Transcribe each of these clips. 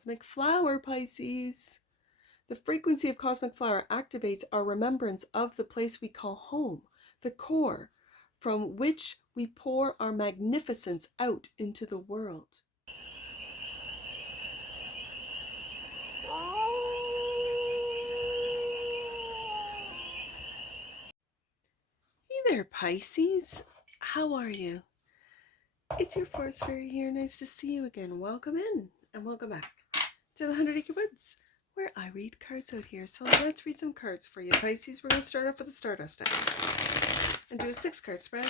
cosmic flower, Pisces. The frequency of cosmic flower activates our remembrance of the place we call home, the core, from which we pour our magnificence out into the world. Hey there, Pisces. How are you? It's your forest fairy here. Nice to see you again. Welcome in and welcome back to the 100 Acre Woods, where I read cards out here. So let's read some cards for you, Pisces. We're going to start off with the Stardust deck and do a 6-card spread.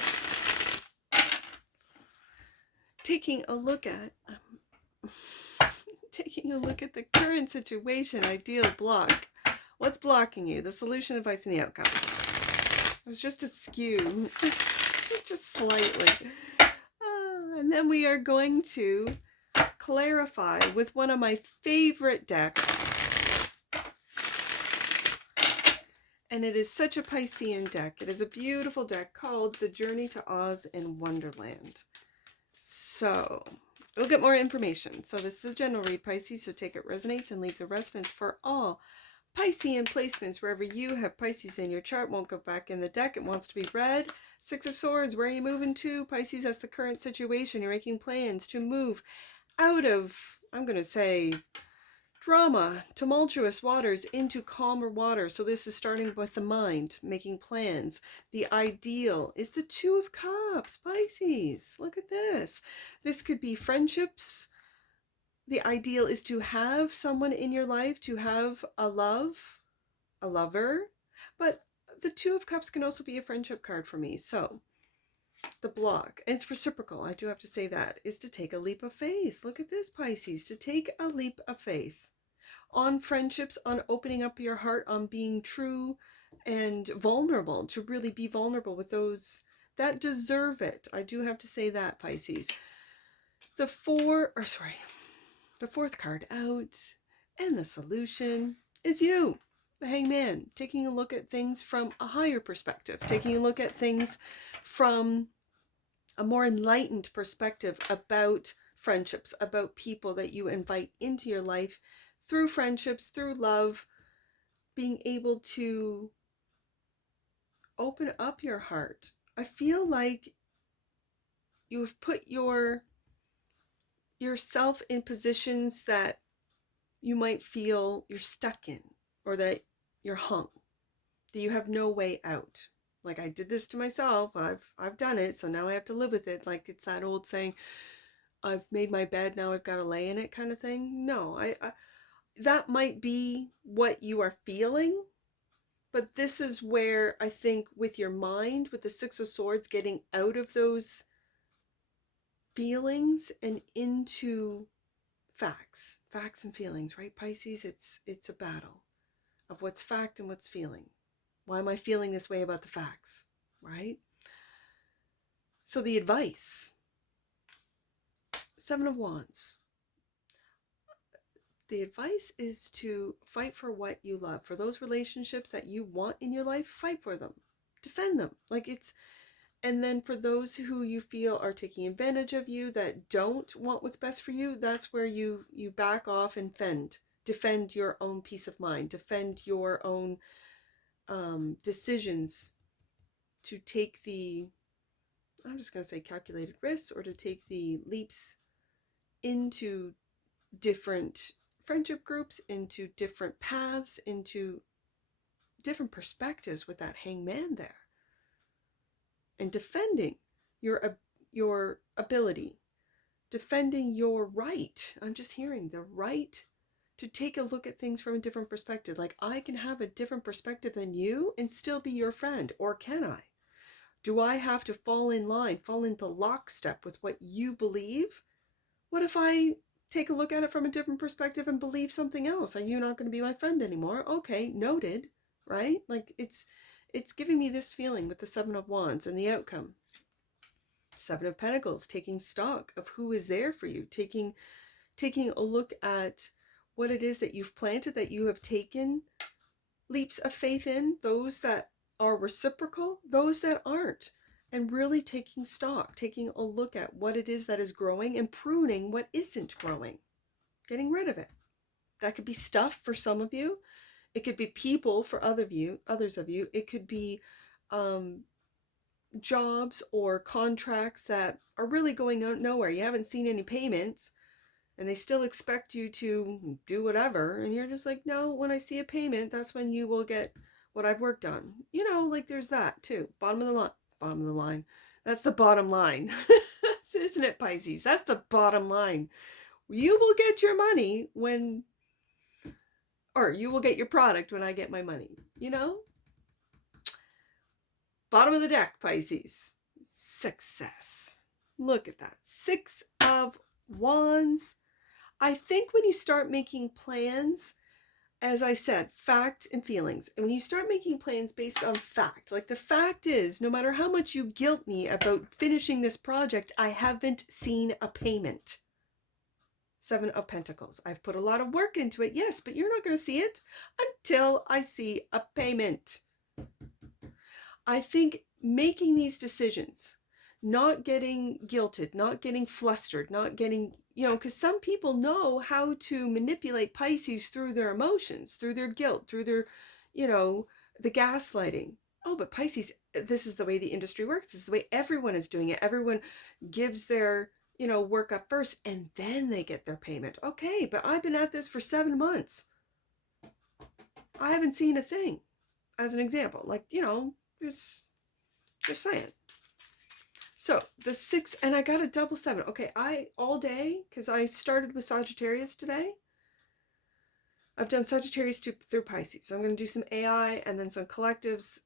Taking a look at the current situation, ideal block. What's blocking you? The solution, advice, and the outcome. It was just a skew, just slightly. And then we are going to clarify with one of my favorite decks. And it is such a Piscean deck. It is a beautiful deck called The Journey to Oz in Wonderland. So we'll get more information. So this is a general read, Pisces, so take it resonates and leaves a resonance for all Piscean placements. Wherever you have Pisces in your chart, won't go back in the deck. It wants to be read. 6 of Swords, where are you moving to? Pisces, that's the current situation. You're making plans to move out of, I'm going to say, drama, tumultuous waters into calmer waters. So this is starting with the mind, making plans. The ideal is the 2 of Cups, Pisces. Look at this. This could be friendships. The ideal is to have someone in your life, to have a lover, but the 2 of Cups can also be a friendship card for me. So the block, and it's reciprocal, I do have to say that, is to take a leap of faith. Look at this, Pisces, to take a leap of faith on friendships, on opening up your heart, on being true and vulnerable, to really be vulnerable with those that deserve it. I do have to say that, Pisces. The 4th card out, and the solution is you, the Hangman, taking a look at things from a higher perspective, taking a look at things from a more enlightened perspective about friendships, about people that you invite into your life through friendships, through love, being able to open up your heart. I feel like you have put yourself in positions that you might feel you're stuck in, or that you're hung, that you have no way out. Like, I did this to myself, I've done it, so now I have to live with it. Like, it's that old saying, I've made my bed, now I've got to lay in it kind of thing. No, I that might be what you are feeling, but this is where I think with your mind, with the 6 of Swords, getting out of those feelings and into facts and feelings, right, Pisces? It's a battle of what's fact and what's feeling. Why am I feeling this way about the facts, right? So the advice, 7 of Wands. The advice is to fight for what you love. For those relationships that you want in your life, fight for them. Defend them. And then for those who you feel are taking advantage of you, that don't want what's best for you, that's where you back off and defend your own peace of mind, defend your own decisions to take the, I'm just going to say, calculated risks, or to take the leaps into different friendship groups, into different paths, into different perspectives with that Hangman there. And defending your ability, defending your right. I'm just hearing the right to take a look at things from a different perspective. Like, I can have a different perspective than you and still be your friend, or can I? Do I have to fall in line, fall into lockstep with what you believe? What if I take a look at it from a different perspective and believe something else? Are you not going to be my friend anymore? Okay, noted, right? Like, it's giving me this feeling with the 7 of Wands and the outcome. 7 of Pentacles, taking stock of who is there for you, taking a look at what it is that you've planted, that you have taken leaps of faith in, those that are reciprocal, those that aren't, and really taking stock, taking a look at what it is that is growing and pruning what isn't growing, getting rid of it, That could be stuff for some of you. It could be people for others of you. It could be jobs or contracts that are really going out nowhere. You haven't seen any payments and they still expect you to do whatever. And you're just like, no, when I see a payment, that's when you will get what I've worked on. You know, like there's that too. Bottom of the line. That's the bottom line. Isn't it, Pisces? That's the bottom line. You will get your money when, or you will get your product when I get my money, you know? Bottom of the deck, Pisces. Success. Look at that. 6 of Wands. I think when you start making plans, as I said, fact and feelings. And when you start making plans based on fact, like the fact is, no matter how much you guilt me about finishing this project, I haven't seen a payment. 7 of Pentacles. I've put a lot of work into it, yes, but you're not going to see it until I see a payment. I think making these decisions, not getting guilted, not getting flustered, not getting, you know, because some people know how to manipulate Pisces through their emotions, through their guilt, through their, you know, the gaslighting. Oh, but Pisces, this is the way the industry works. This is the way everyone is doing it. Everyone gives their, you know, work up first and then they get their payment. Okay, but I've been at this for 7 months. I haven't seen a thing, as an example. Like, you know, just saying. So the 6, and I got a double 7. Okay, all day, because I started with Sagittarius today. I've done Sagittarius through Pisces. So I'm going to do some AI and then some collectives,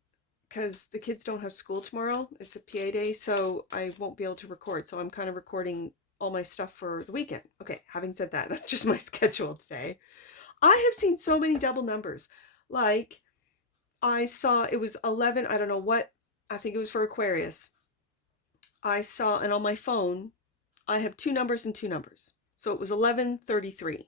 because the kids don't have school tomorrow. It's a PA day, so I won't be able to record. So I'm kind of recording all my stuff for the weekend. Okay, having said that, that's just my schedule today. I have seen so many double numbers. Like, I saw it was 11, I don't know what, I think it was for Aquarius. I saw, and on my phone, I have 2 numbers and 2 numbers. So it was 1133.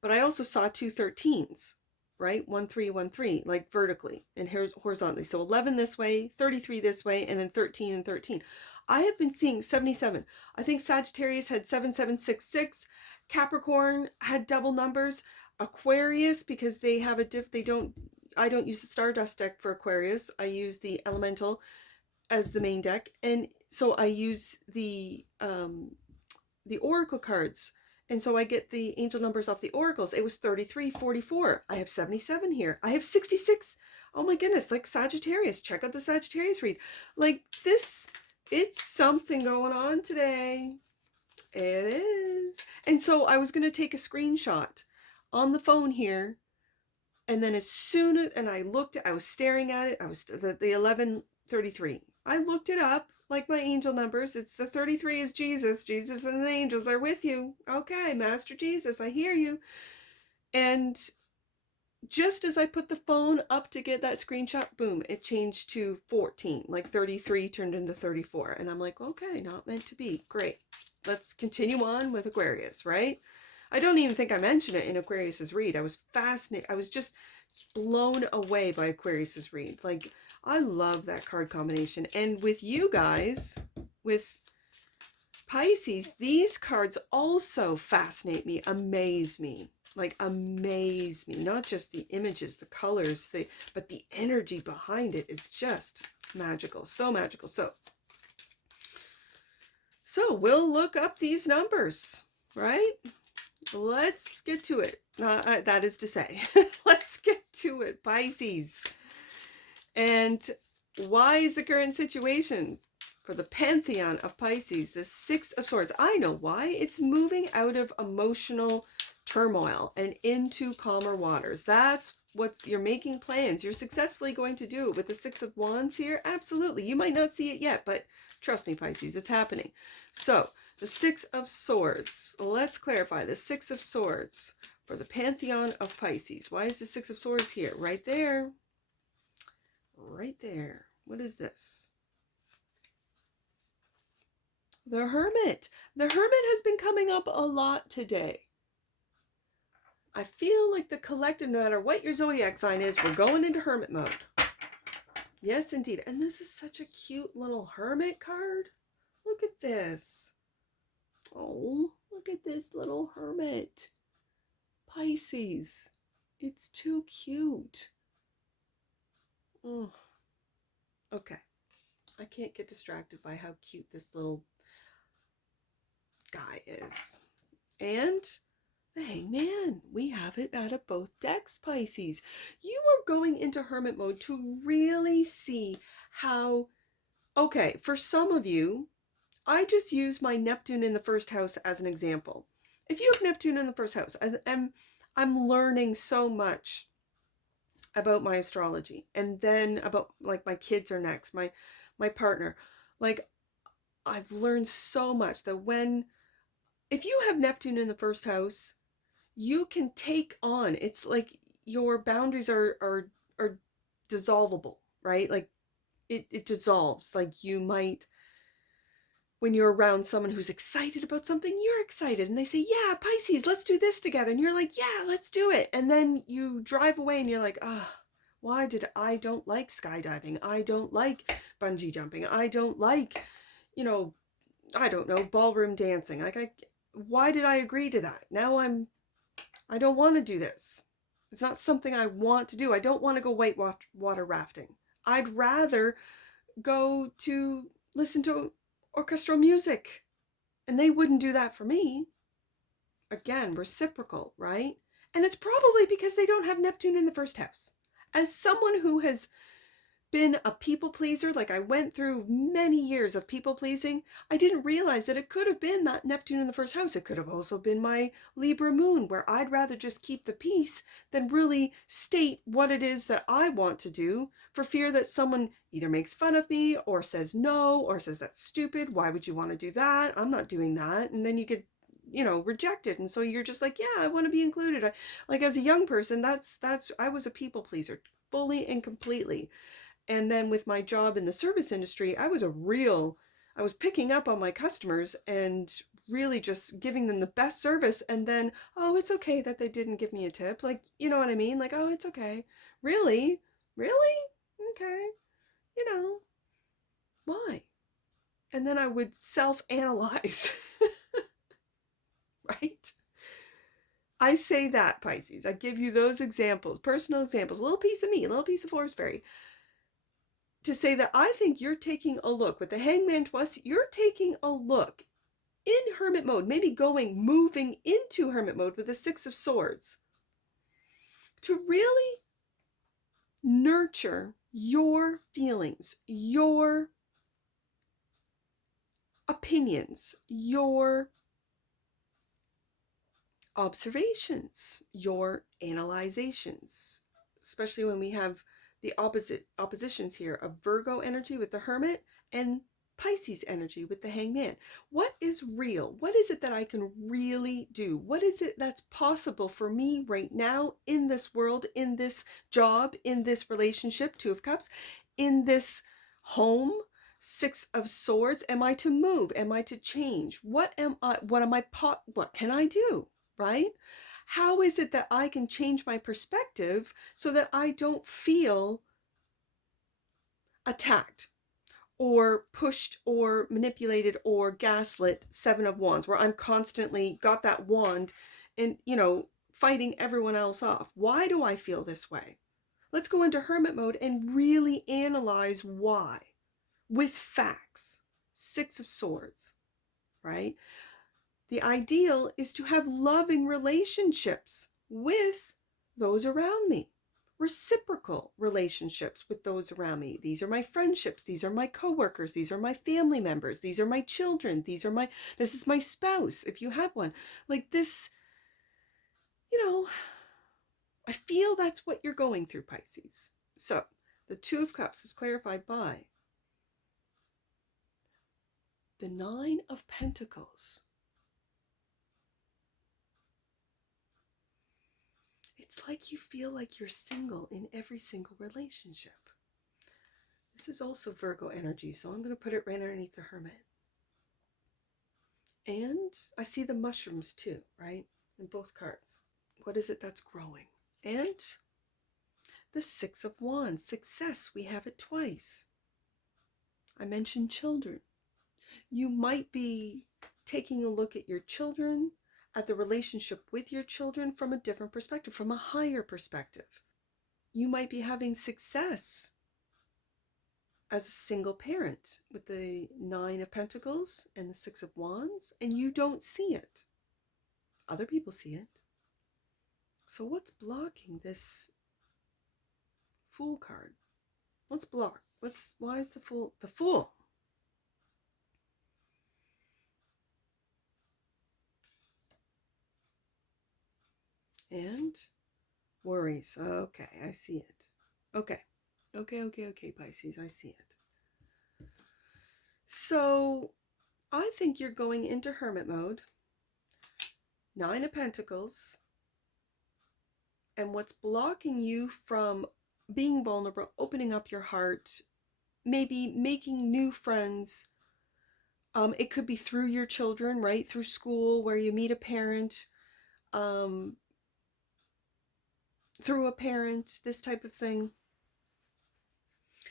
But I also saw 2 13s, right? 1313, like vertically and here's horizontally. So 11 this way, 33 this way, and then 13 and 13. I have been seeing 77. I think Sagittarius had 7766. Capricorn had double numbers. Aquarius, because they have I don't use the Stardust deck for Aquarius. I use the Elemental as the main deck. And so I use the Oracle cards. And so I get the angel numbers off the oracles. It was 33, 44. I have 77 here. I have 66. Oh my goodness, like Sagittarius. Check out the Sagittarius read. Like this, it's something going on today. It is. And so I was going to take a screenshot on the phone here. And then as soon as, and I looked, I was staring at it. I was the 1133. I looked it up. Like my angel numbers, it's the 33 is Jesus. Jesus and the angels are with you. Okay, Master Jesus, I hear you. And just as I put the phone up to get that screenshot, boom, it changed to 14. Like 33 turned into 34. And I'm like, okay, not meant to be. Great. Let's continue on with Aquarius, right? I don't even think I mentioned it in Aquarius's read. I was fascinated. I was just blown away by Aquarius's read. Like, I love that card combination. And with you guys, with Pisces, these cards also fascinate me, amaze me. Like, amaze me. Not just the images, the colors, but the energy behind it is just magical. So magical. So we'll look up these numbers, right? Let's get to it. That is to say, let's get to it, Pisces. And why is the current situation for the pantheon of Pisces, the 6 of Swords? I know why. It's moving out of emotional turmoil and into calmer waters. That's what you're making plans. You're successfully going to do it with the 6 of Wands here. Absolutely. You might not see it yet, but trust me, Pisces, it's happening. So the 6 of Swords. Let's clarify the 6 of Swords for the pantheon of Pisces. Why is the 6 of Swords here? Right there. Right there. What is this? The Hermit. The Hermit has been coming up a lot today. I feel like the collective, no matter what your zodiac sign is, we're going into Hermit mode. Yes, indeed. And this is such a cute little Hermit card. Look at this. Oh, look at this little Hermit. Pisces. It's too cute. Oh, okay. I can't get distracted by how cute this little guy is. And the Hangman. We have it out of both decks, Pisces. You are going into hermit mode to really see how, okay, for some of you, I just use my Neptune in the first house as an example. If you have Neptune in the first house, I'm learning so much about my astrology, and then about, like, my kids are next, my partner. Like, I've learned so much that if you have Neptune in the first house, you can take on, it's like your boundaries are dissolvable, right? Like it dissolves. Like, you might, when you're around someone who's excited about something, you're excited, and they say, yeah, Pisces, let's do this together, and you're like, yeah, let's do it. And then you drive away and you're like, I don't like skydiving, I don't like bungee jumping, I don't like, I don't know, ballroom dancing. Like, why did I agree to that? Now I don't want to do this. It's not something I want to do. I don't want to go white water rafting. I'd rather go to listen to orchestral music. And they wouldn't do that for me. Again, reciprocal, right? And it's probably because they don't have Neptune in the first house. As someone who has been a people pleaser, like, I went through many years of people pleasing, I didn't realize that it could have been that Neptune in the first house. It could have also been my Libra moon, where I'd rather just keep the peace than really state what it is that I want to do, for fear that someone either makes fun of me or says no, or says that's stupid, why would you want to do that, I'm not doing that. And then you get rejected, and so you're just like, yeah, I want to be included. Like, as a young person, that's I was a people pleaser fully and completely. And then with my job in the service industry, I was picking up on my customers and really just giving them the best service. And then, oh, it's okay that they didn't give me a tip. Like, you know what I mean? Like, oh, it's okay. Really? Really? Okay. Why? And then I would self-analyze, right? I say that, Pisces. I give you those examples, personal examples, a little piece of me, a little piece of Forest Fairy, to say that I think you're taking a look with the Hangman Twice. You're taking a look in hermit mode, maybe moving into hermit mode with the Six of Swords, to really nurture your feelings, your opinions, your observations, your analyzations, especially when we have the oppositions here of Virgo energy with the Hermit and Pisces energy with the Hangman. What is real? What is it that I can really do? What is it that's possible for me right now in this world, in this job, in this relationship, Two of Cups, in this home, Six of Swords? Am I to move? Am I to change? What can I do? Right? How is it that I can change my perspective so that I don't feel attacked or pushed or manipulated or gaslit? Seven of Wands, where I'm constantly got that wand and, fighting everyone else off. Why do I feel this way? Let's go into hermit mode and really analyze why with facts. Six of Swords, right? The ideal is to have loving relationships with those around me, reciprocal relationships with those around me. These are my friendships. These are my coworkers. These are my family members. These are my children. This is my spouse, if you have one. Like this, I feel that's what you're going through, Pisces. So the Two of Cups is clarified by the Nine of Pentacles. It's like you feel like you're single in every single relationship. This is also Virgo energy, so I'm going to put it right underneath the Hermit. And I see the mushrooms too, right? In both cards. What is it that's growing? And the Six of Wands, success, we have it twice. I mentioned children. You might be taking a look at your children at the relationship with your children from a different perspective, from a higher perspective. You might be having success as a single parent with the Nine of Pentacles and the Six of Wands, and you don't see it. Other people see it. So what's blocking this Fool card? What's blocked? Why is the Fool? The Fool. And worries. Okay, I see it. Okay. Okay, Pisces, I see it. So I think you're going into hermit mode. Nine of Pentacles. And what's blocking you from being vulnerable, opening up your heart, maybe making new friends. It could be through your children, right? Through school, where you meet a parent, through a parent, this type of thing.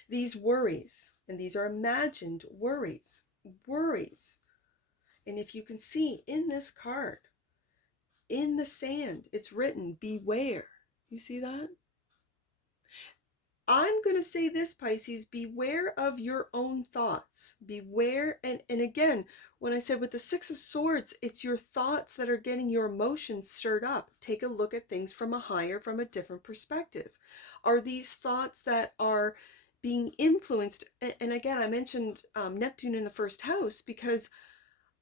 These worries, and these are imagined worries. And if you can see in this card, in the sand, it's written, beware. You see that? I'm going to say this, Pisces, beware of your own thoughts. Beware. And again, when I said with the Six of Swords, it's your thoughts that are getting your emotions stirred up. Take a look at things from a different perspective. Are these thoughts that are being influenced? And again, I mentioned Neptune in the first house, because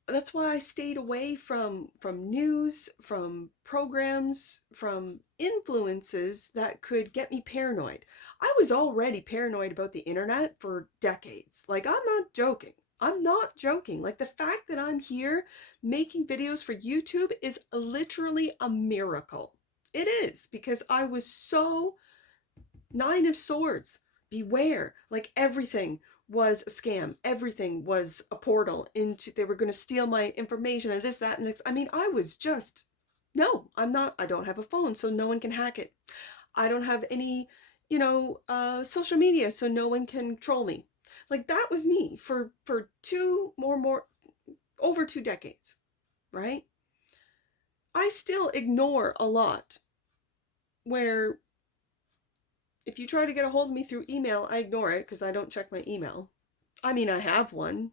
that's why I stayed away from news, from programs, from influences that could get me paranoid. I was already paranoid about the internet for decades. Like, I'm not joking. Like, the fact that I'm here making videos for YouTube is literally a miracle. It is, because I was so Nine of Swords. Beware. Like, everything was a scam. Everything was a portal into, they were going to steal my information and this, that, and this. I mean, I was just, no, I don't have a phone, so no one can hack it. I don't have any, social media, so no one can troll me. Like, that was me for over 2 decades, right? I still ignore a lot, where if you try to get a hold of me through email, I ignore it because I don't check my email. I mean, I have one.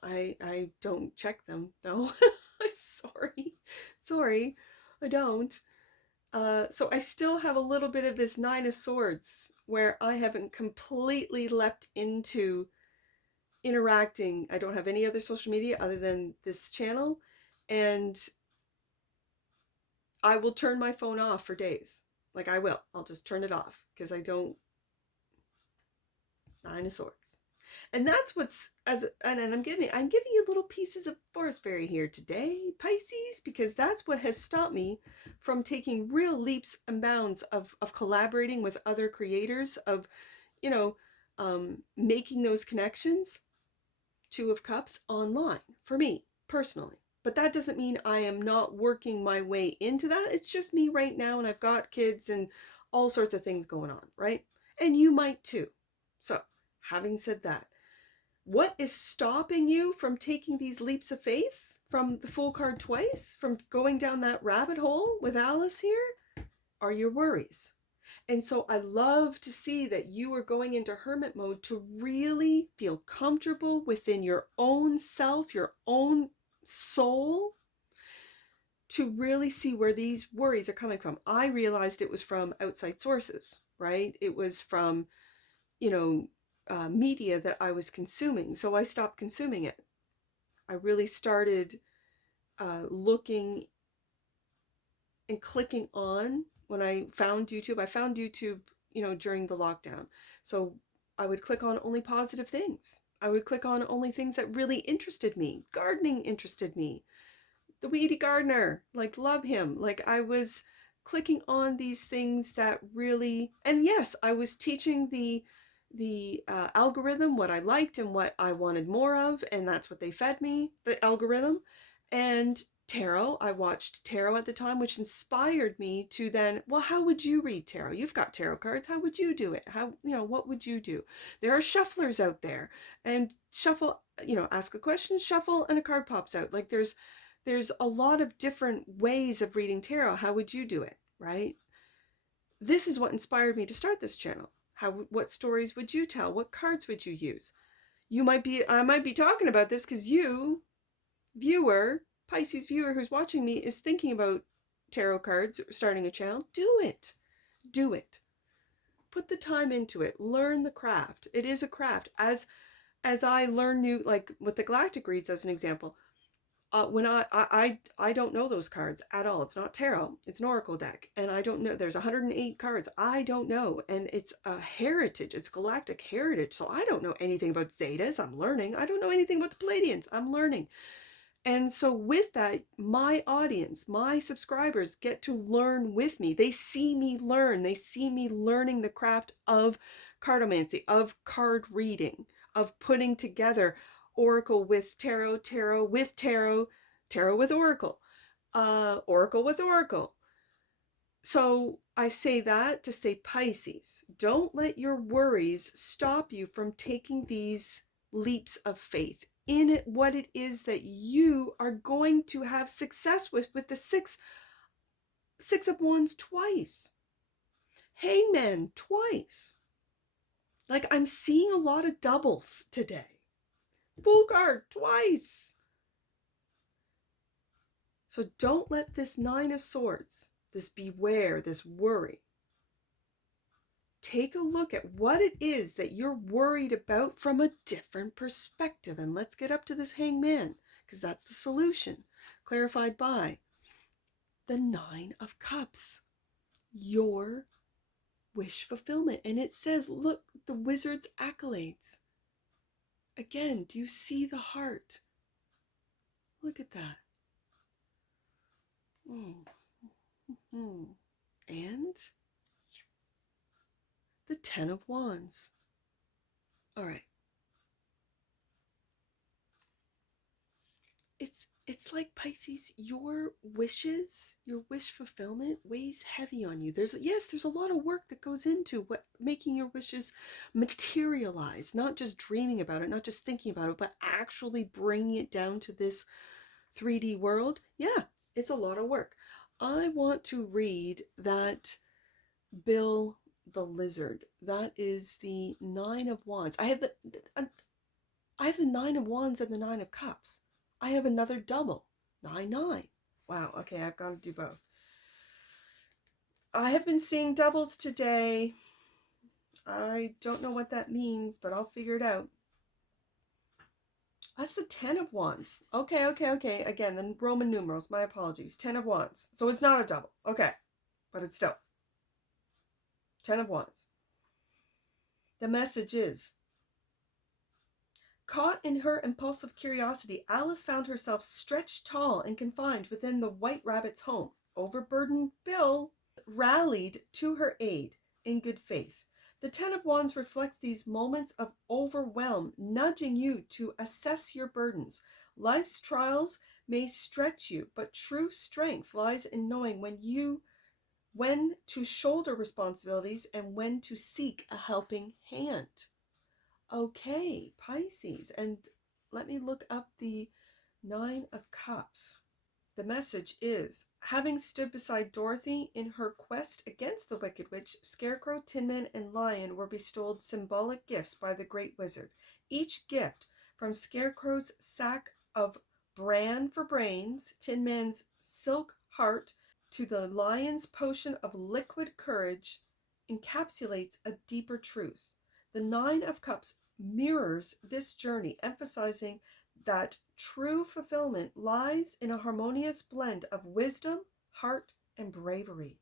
I don't check them, though. Sorry, I don't. So I still have a little bit of this Nine of Swords, where I haven't completely leapt into interacting. I don't have any other social media other than this channel, and I will turn my phone off for days. Like, I'll just turn it off, because I don't. Nine of Swords. And that's what's, and I'm giving you little pieces of forest fairy here today, Pisces, because that's what has stopped me from taking real leaps and bounds of collaborating with other creators, of, making those connections. Two of Cups online for me personally. But that doesn't mean I am not working my way into that. It's just me right now, and I've got kids and all sorts of things going on, right? And you might too. So, having said that, what is stopping you from taking these leaps of faith, from the Fool card twice, from going down that rabbit hole with Alice here, are your worries. And so I love to see that you are going into hermit mode to really feel comfortable within your own self, your own soul, to really see where these worries are coming from. I realized it was from outside sources, right? It was from, media that I was consuming. So I stopped consuming it. I really started looking and clicking on. When I found YouTube, during the lockdown. So I would click on only positive things. I would click on only things that really interested me. Gardening interested me. The Weedy Gardener, like, love him. Like, I was clicking on these things that really, and yes, I was teaching the algorithm what I liked and what I wanted more of, and that's what they fed me, the algorithm. And tarot, I watched tarot at the time, which inspired me to then, well, how would you read tarot? You've got tarot cards. How would you do it? What would you do? There are shufflers out there, and shuffle, ask a question, shuffle, and a card pops out. Like, there's there's a lot of different ways of reading tarot. How would you do it, right? This is what inspired me to start this channel. What stories would you tell? What cards would you use? I might be talking about this because you, viewer, Pisces viewer who's watching me, is thinking about tarot cards, starting a channel. Do it. Do it. Put the time into it. Learn the craft. It is a craft. As I learn new, like with the Galactic reads as an example, when I don't know those cards at all. It's not tarot. It's an oracle deck, and I don't know. There's 108 cards. I don't know, and it's a heritage. It's galactic heritage. So I don't know anything about Zetas. I'm learning. I don't know anything about the Palladians. I'm learning. And so with that, my audience, my subscribers get to learn with me. They see me learn. They see me learning the craft of cardomancy, of card reading, of putting together oracle with tarot, tarot with tarot, tarot with oracle, oracle with oracle. So I say that to say, Pisces, don't let your worries stop you from taking these leaps of faith in it, what it is that you are going to have success with the six of wands twice, hangman twice. Like, I'm seeing a lot of doubles today. Full card twice. So don't let this 9 of swords, this beware, this worry, take a look at what it is that you're worried about from a different perspective. And let's get up to this hangman, because that's the solution, clarified by the 9 of cups, your wish fulfillment. And it says, look, the wizard's accolades. Again, do you see the heart? Look at that. And the 10 of wands. All right. It's like, Pisces, your wishes, your wish fulfillment weighs heavy on you. There's a lot of work that goes into making your wishes materialize, not just dreaming about it, not just thinking about it, but actually bringing it down to this 3D world. Yeah, it's a lot of work. I want to read that Bill the Lizard. That is the 9 of wands. I have the 9 of wands and the 9 of cups. I have another double, 9-9. Wow, okay, I've got to do both. I have been seeing doubles today. I don't know what that means, but I'll figure it out. That's the 10 of wands. Okay. Again, the Roman numerals, my apologies. 10 of wands. So it's not a double. Okay, but it's still 10 of wands. The message is, caught in her impulsive curiosity, Alice found herself stretched tall and confined within the White Rabbit's home. Overburdened Bill rallied to her aid in good faith. The 10 of wands reflects these moments of overwhelm, nudging you to assess your burdens. Life's trials may stretch you, but true strength lies in knowing when to shoulder responsibilities and when to seek a helping hand. Okay, Pisces, and let me look up the 9 of cups. The message is, having stood beside Dorothy in her quest against the Wicked Witch, Scarecrow, Tin Man, and Lion were bestowed symbolic gifts by the Great Wizard. Each gift, from Scarecrow's sack of bran for brains, Tin Man's silk heart, to the Lion's potion of liquid courage, encapsulates a deeper truth. The 9 of Cups mirrors this journey, emphasizing that true fulfillment lies in a harmonious blend of wisdom, heart, and bravery.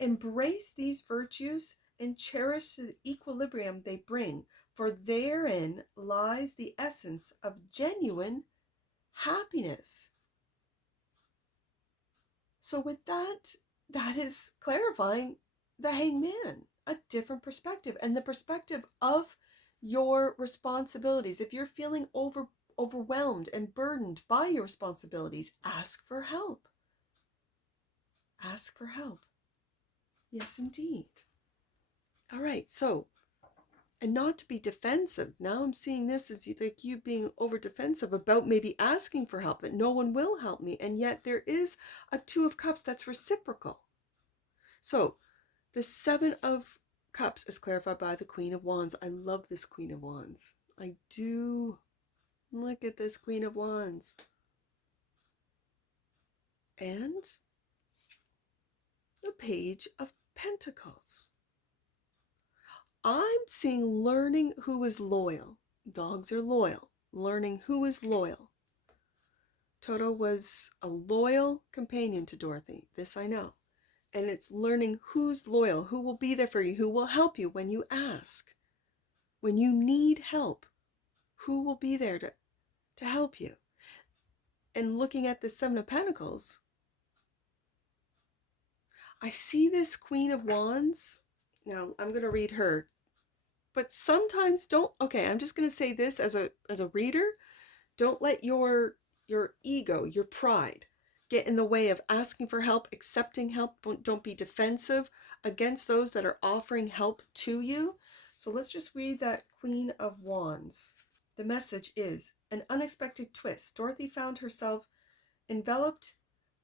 Embrace these virtues and cherish the equilibrium they bring, for therein lies the essence of genuine happiness. So with that is clarifying the hangman, a different perspective, and the perspective of your responsibilities. If you're feeling overwhelmed and burdened by your responsibilities, ask for help. Ask for help. Yes, indeed. All right, so and not to be defensive. Now I'm seeing this as like you being over defensive about maybe asking for help, that no one will help me. And yet there is a Two of Cups that's reciprocal. So the Seven of Cups is clarified by the Queen of Wands. I love this Queen of Wands. I do. Look at this Queen of Wands. And the Page of Pentacles. I'm seeing learning who is loyal. Dogs are loyal. Learning who is loyal. Toto was a loyal companion to Dorothy. This I know. And it's learning who's loyal, who will be there for you, who will help you when you ask. When you need help, who will be there to help you? And looking at the Seven of Pentacles, I see this Queen of Wands. Now, I'm going to read her. But sometimes okay, I'm just going to say this as a reader. Don't let your ego, your pride, get in the way of asking for help, accepting help. Don't be defensive against those that are offering help to you. So let's just read that Queen of Wands. The message is an unexpected twist. Dorothy found herself enveloped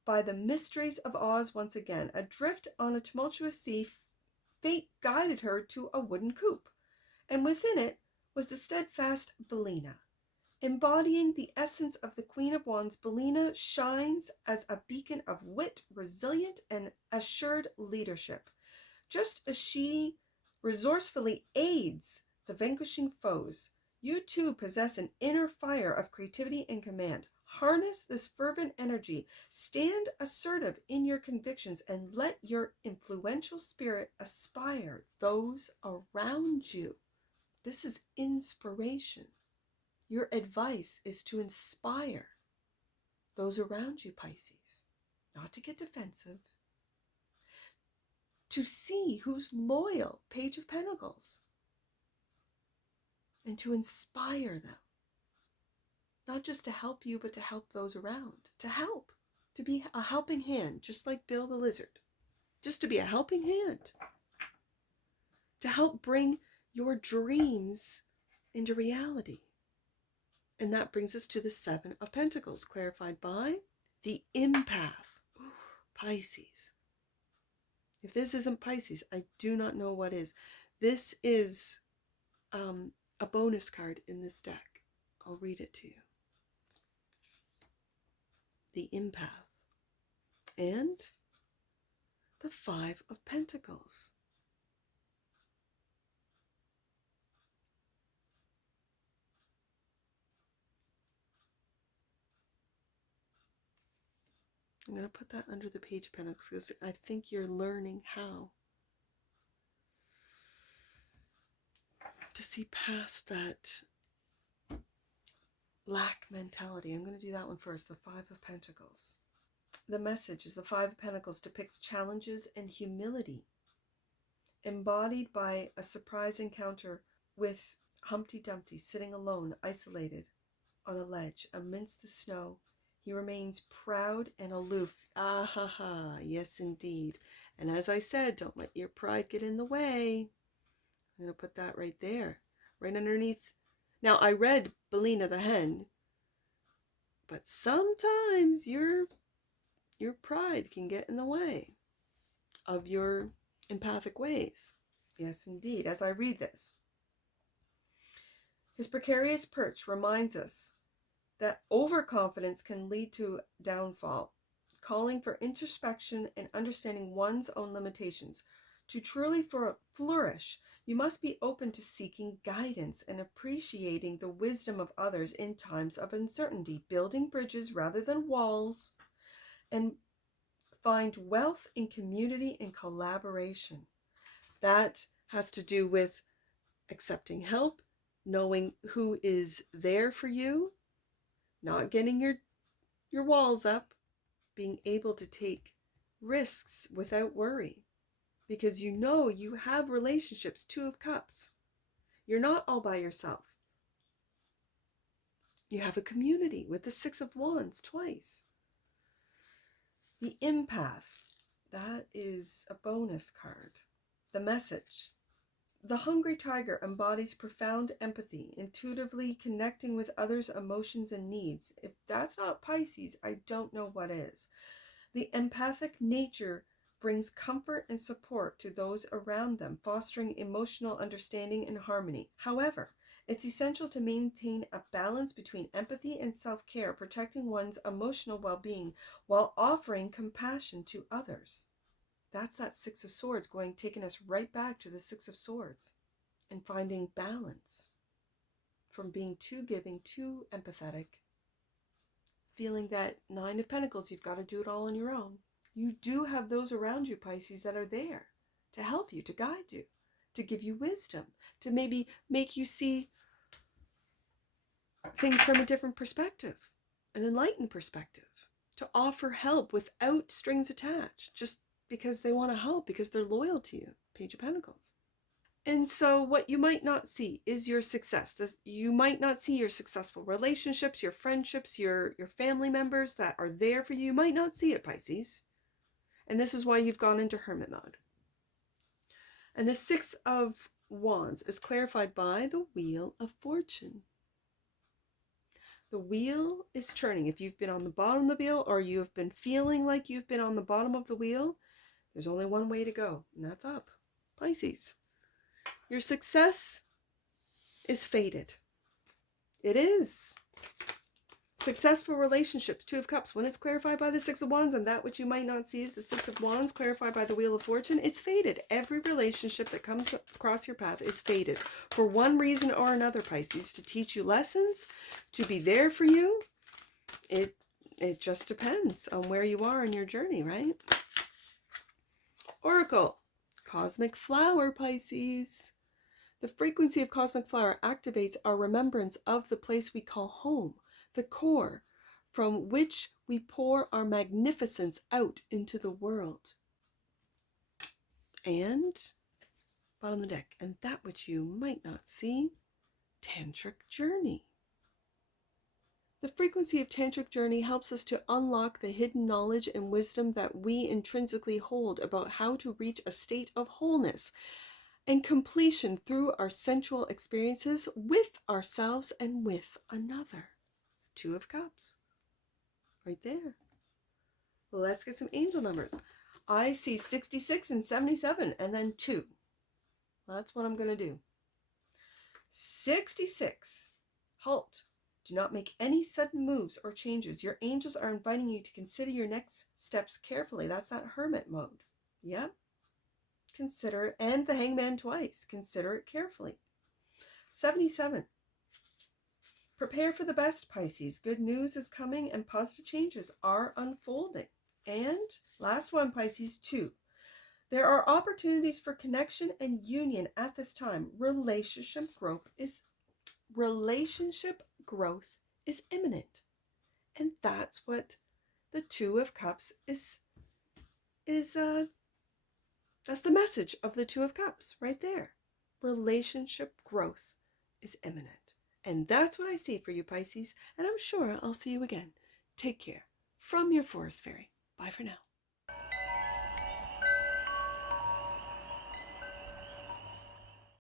by the mysteries of Oz once again. Adrift on a tumultuous sea, fate guided her to a wooden coop, and within it was the steadfast Bellina. Embodying the essence of the Queen of Wands, Bellina shines as a beacon of wit, resilient, and assured leadership. Just as she resourcefully aids the vanquishing foes, you too possess an inner fire of creativity and command. Harness this fervent energy, stand assertive in your convictions, and let your influential spirit aspire those around you. This is inspiration. Your advice is to inspire those around you, Pisces, not to get defensive, to see who's loyal, Page of Pentacles, and to inspire them. Not just to help you, but to help those around. To help. To be a helping hand, just like Bill the Lizard. Just to be a helping hand. To help bring your dreams into reality. And that brings us to the Seven of Pentacles, clarified by the Empath. Pisces. If this isn't Pisces, I do not know what is. This is a bonus card in this deck. I'll read it to you. The Empath. And the Five of Pentacles. I'm going to put that under the Page of Pentacles because I think you're learning how to see past that lack mentality. I'm going to do that one first. The Five of Pentacles. The message is the Five of Pentacles depicts challenges and humility, embodied by a surprise encounter with Humpty Dumpty sitting alone, isolated on a ledge amidst the snow. He remains proud and aloof. Ah ha ha, yes indeed. And as I said, don't let your pride get in the way. I'm going to put that right there, right underneath. Now, I read Bellina the Hen, but sometimes your pride can get in the way of your empathic ways. Yes, indeed. As I read this, his precarious perch reminds us that overconfidence can lead to downfall, calling for introspection and understanding one's own limitations. To truly flourish, you must be open to seeking guidance and appreciating the wisdom of others in times of uncertainty, building bridges rather than walls, and find wealth in community and collaboration. That has to do with accepting help, knowing who is there for you, not getting your walls up, being able to take risks without worry. Because you know you have relationships, Two of Cups. You're not all by yourself. You have a community with the Six of Wands twice. The Empath, that is a bonus card. The message, The hungry tiger embodies profound empathy, intuitively connecting with others' emotions and needs. If that's not Pisces, I don't know what is. The empathic nature brings comfort and support to those around them, fostering emotional understanding and harmony. However, it's essential to maintain a balance between empathy and self-care, protecting one's emotional well-being while offering compassion to others. That's that Six of Swords taking us right back to the Six of Swords and finding balance from being too giving, too empathetic, feeling that Nine of Pentacles, you've got to do it all on your own. You do have those around you, Pisces, that are there to help you, to guide you, to give you wisdom, to maybe make you see things from a different perspective, an enlightened perspective, to offer help without strings attached, just because they want to help, because they're loyal to you. Page of Pentacles. And so what you might not see is your success. You might not see your successful relationships, your friendships, your family members that are there for you. You might not see it, Pisces. And this is why you've gone into hermit mode. And the Six of Wands is clarified by the Wheel of Fortune. The wheel is turning. If you've been on the bottom of the wheel, or you have been feeling like you've been on the bottom of the wheel, there's only one way to go, and that's up. Pisces. Your success is fated. It is. Successful relationships, Two of Cups, when it's clarified by the Six of Wands, and that which you might not see is the Six of Wands clarified by the Wheel of Fortune, it's fated. Every relationship that comes across your path is fated for one reason or another, Pisces, to teach you lessons, to be there for you. It just depends on where you are in your journey, right? Oracle, Cosmic Flower, Pisces. The frequency of Cosmic Flower activates our remembrance of the place we call home, the core, from which we pour our magnificence out into the world. And, bottom of the deck, and that which you might not see, Tantric Journey. The frequency of Tantric Journey helps us to unlock the hidden knowledge and wisdom that we intrinsically hold about how to reach a state of wholeness and completion through our sensual experiences with ourselves and with another. Two of Cups. Right there. Well, let's get some angel numbers. I see 66 and 77 and then 2. That's what I'm going to do. 66. Halt. Do not make any sudden moves or changes. Your angels are inviting you to consider your next steps carefully. That's that hermit mode. Yep. Consider it. And the Hangman twice. Consider it carefully. 77. Prepare for the best, Pisces. Good news is coming and positive changes are unfolding. And last one, Pisces, 2. There are opportunities for connection and union at this time. Relationship growth is imminent. And that's what the Two of Cups is that's the message of the Two of Cups right there. Relationship growth is imminent. And that's what I see for you, Pisces. And I'm sure I'll see you again. Take care. From your Forest Fairy. Bye for now.